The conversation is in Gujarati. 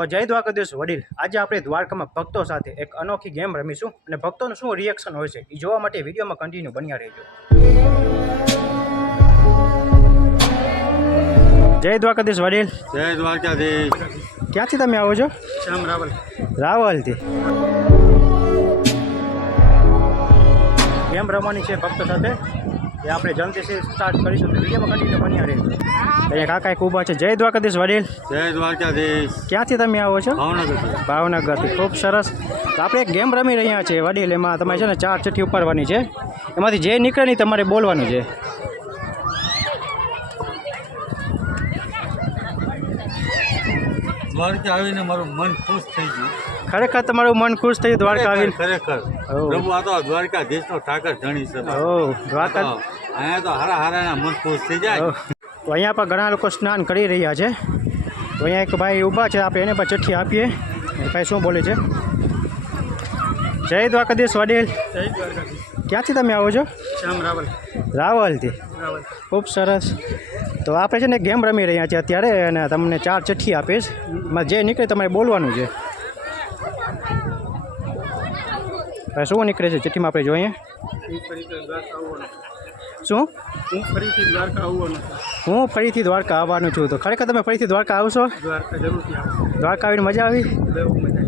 તો જય દ્વારકાધીશ વડીલ, આજે આપણે દ્વારકામાં ભક્તો સાથે એક અનોખી ગેમ રમીશું અને ભક્તોનું શું રિએક્શન હોય છે એ જોવા માટે વિડીયોમાં કન્ટિન્યુ બન્યા રહેજો. જય દ્વારકાધીશ વડીલ. જય દ્વારકાધીશ. ક્યાંથી તમે આવો છો? રાવલથી. ગેમ રમવાની છે ભક્તો સાથે, એ આપણે જલ્દીથી સ્ટાર્ટ કરીશું. વિડીયોમાં કન્ટિન્યુ બન્યા રહેજો. અહીંયા કાકા એક ઊભા છે. જય દ્વારકાધીશ વડીલ. જય દ્વારકાધીશ. ક્યાંથી તમે આવો છો? ભાવનગરથી. ભાવનગરથી. ખૂબ સરસ. તો આપણે એક ગેમ રમી રહ્યા છીએ વડીલ. એમાં તમારે છે ને 4 ચિઠ્ઠી ઉપાડવાની છે, એમાંથી જે નીકળે નહીં તમારે બોલવાનું છે. દ્વારકા આવીને મારું મન ખુશ થઈ ગયું. ખરેખર તમારું મન ખુશ થયું દ્વારકા આવીને? ખરેખર પ્રભુ આ તો દ્વારકાધીશનો ઠાકર ધણી છે. દ્વારકા અહીંયા તો હારા હારાના મન ખુશ થઈ જાય. તો અહીંયા પણ ઘણા લોકો સ્નાન કરી રહ્યા છે. તો અહીંયા એક ભાઈ ઊભા છે, આપણે એને પણ ચિઠ્ઠી આપીએ. ભાઈ શું બોલે છે? જય દ્વારકાધીશ વડીલ. જય દ્વારકાધીશ. ક્યાંથી તમે આવો છો? રાવલથી. ખૂબ સરસ. તો આપણે છે ને ગેમ રમી રહ્યા છીએ અત્યારે, અને તમને 4 ચિઠ્ઠી આપીશ, એમાં જે નીકળે તમારે બોલવાનું છે. શું નીકળે છે ચિઠ્ઠીમાં આપણે જોઈએ? શું? હું ફરીથી દ્વારકા આવવાનો છું. હું ફરીથી દ્વારકા આવવાનું છું. તો ખરેખર તમે ફરીથી દ્વારકા આવશો? દ્વારકા જરૂરથી આવો. દ્વારકા આવીને મજા આવી? બહુ મજા